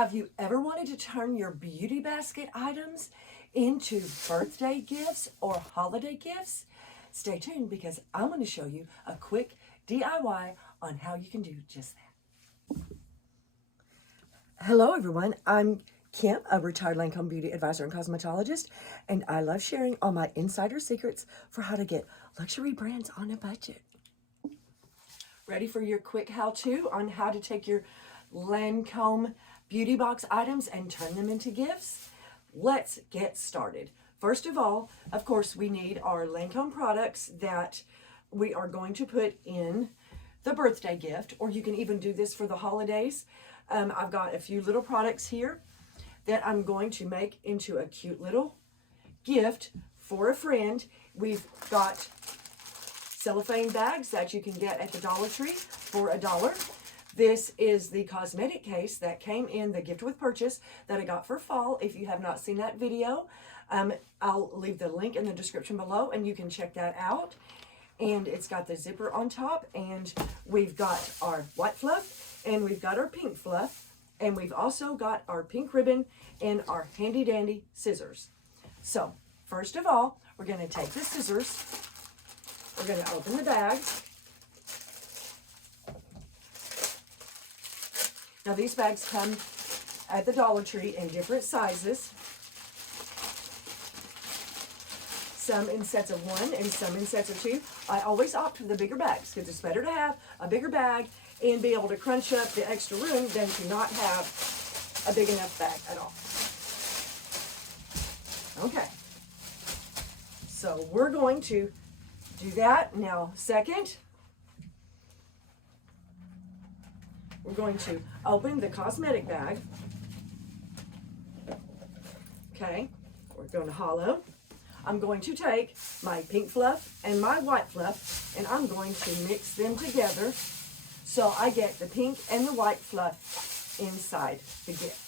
Have you ever wanted to turn your beauty basket items into birthday gifts or holiday gifts? Stay tuned because I'm going to show you a quick DIY on how you can do just that. Hello everyone, I'm Kim, a retired Lancome beauty advisor and cosmetologist, and I love sharing all my insider secrets for how to get luxury brands on a budget. Ready for your quick how-to on how to take your Lancome beauty box items and turn them into gifts? Let's get started. First of all, of course, we need our Lancome products that we are going to put in the birthday gift, or you can even do this for the holidays. I've got a few little products here that I'm going to make into a cute little gift for a friend. We've got cellophane bags that you can get at the Dollar Tree for $1. This is the cosmetic case that came in the gift with purchase that I got for fall. If you have not seen that video, I'll leave the link in the description below and you can check that out. And it's got the zipper on top, and we've got our white fluff and we've got our pink fluff, and we've also got our pink ribbon and our handy dandy scissors. So first of all, we're going to take the scissors, we're going to open the bag. Now these bags come at the Dollar Tree in different sizes. Some in sets of 1 and some in sets of 2. I always opt for the bigger bags because it's better to have a bigger bag and be able to crunch up the extra room than to not have a big enough bag at all. Okay, so we're going to do that. Now second, we're going to open the cosmetic bag. Okay, we're going to hollow. I'm going to take my pink fluff and my white fluff, and I'm going to mix them together so I get the pink and the white fluff inside the gift.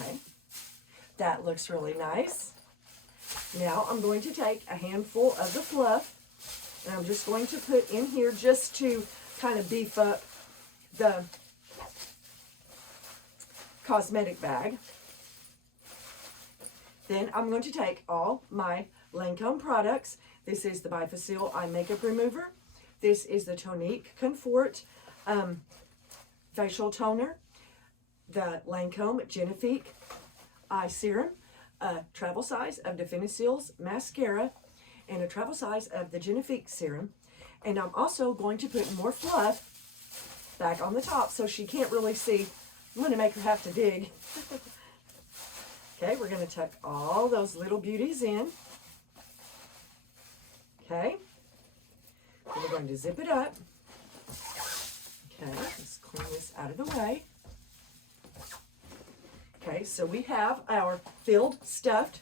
Okay, that looks really nice. Now I'm going to take a handful of the fluff, and I'm just going to put in here just to kind of beef up the cosmetic bag. Then I'm going to take all my Lancome products. This is the Bifacil Eye Makeup Remover. This is the Tonique Comfort Facial Toner. The Lancome Genifique Eye Serum. A travel size of Definicil's mascara. And a travel size of the Genifique Serum. And I'm also going to put more fluff back on the top so she can't really see. I'm going to make her have to dig. Okay, we're going to tuck all those little beauties in. Okay, and we're going to zip it up. Okay, let's clean this out of the way. Okay, so we have our filled, stuffed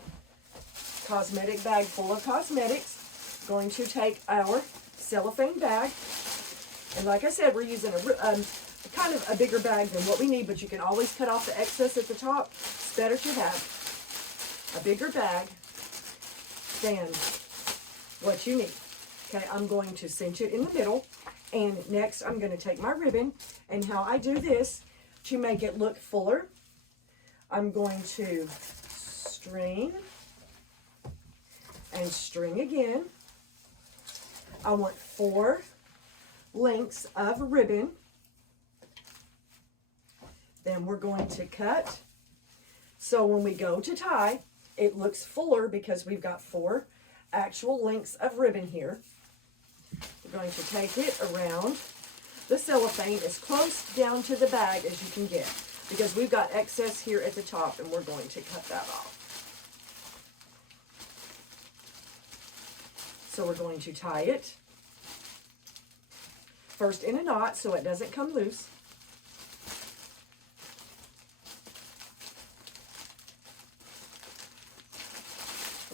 cosmetic bag full of cosmetics. Going to take our cellophane bag, and like I said, we're using a kind of a bigger bag than what we need, but you can always cut off the excess at the top. It's better to have a bigger bag than what you need. Okay, I'm going to cinch it in the middle, and next I'm going to take my ribbon, and how I do this to make it look fuller, I'm going to string and string again. I want 4 lengths of ribbon. Then we're going to cut. So when we go to tie, it looks fuller because we've got 4 actual lengths of ribbon here. We're going to take it around the cellophane as close down to the bag as you can get, because we've got excess here at the top and we're going to cut that off. So we're going to tie it first in a knot so it doesn't come loose.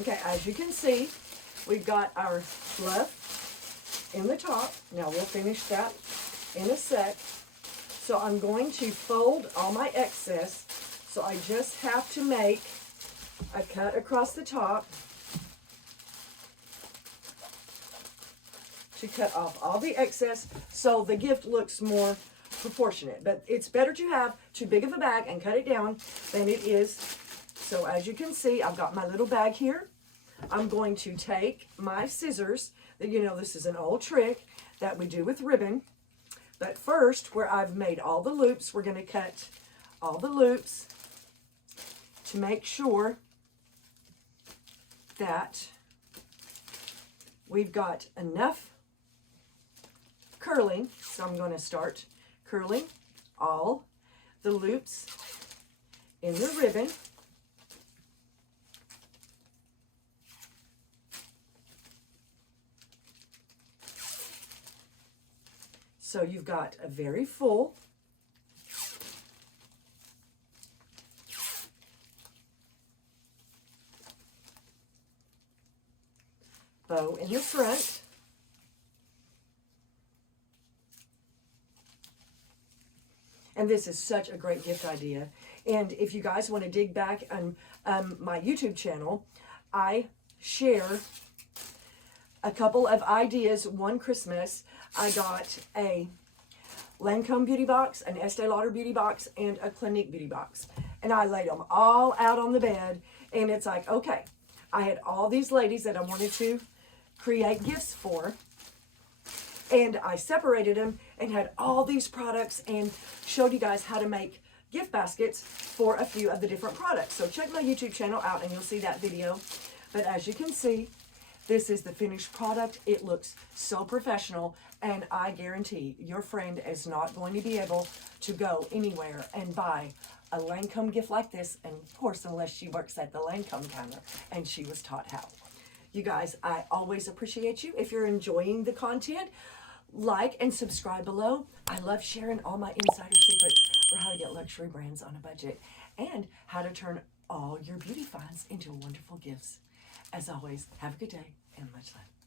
Okay, as you can see, we've got our fluff in the top. Now we'll finish that in a sec. So I'm going to fold all my excess. So I just have to make a cut across the top to cut off all the excess so the gift looks more proportionate. But it's better to have too big of a bag and cut it down than it is. So as you can see, I've got my little bag here. I'm going to take my scissors. You know, this is an old trick that we do with ribbon. But first, where I've made all the loops, we're going to cut all the loops to make sure that we've got enough curling. So I'm going to start curling all the loops in the ribbon. So you've got a very full bow in the front. And this is such a great gift idea. And if you guys want to dig back on my YouTube channel, I share a couple of ideas. One Christmas, I got a Lancome beauty box, an Estee Lauder beauty box, and a Clinique beauty box. And I laid them all out on the bed. And it's like, okay, I had all these ladies that I wanted to create gifts for. And I separated them and had all these products and showed you guys how to make gift baskets for a few of the different products. So check my YouTube channel out and you'll see that video. But as you can see, this is the finished product. It looks so professional, and I guarantee your friend is not going to be able to go anywhere and buy a Lancome gift like this, and of course, unless she works at the Lancome counter and she was taught how. You guys, I always appreciate you. If you're enjoying the content, like and subscribe below. I love sharing all my insider secrets for how to get luxury brands on a budget and how to turn all your beauty finds into wonderful gifts. As always, have a good day and much love.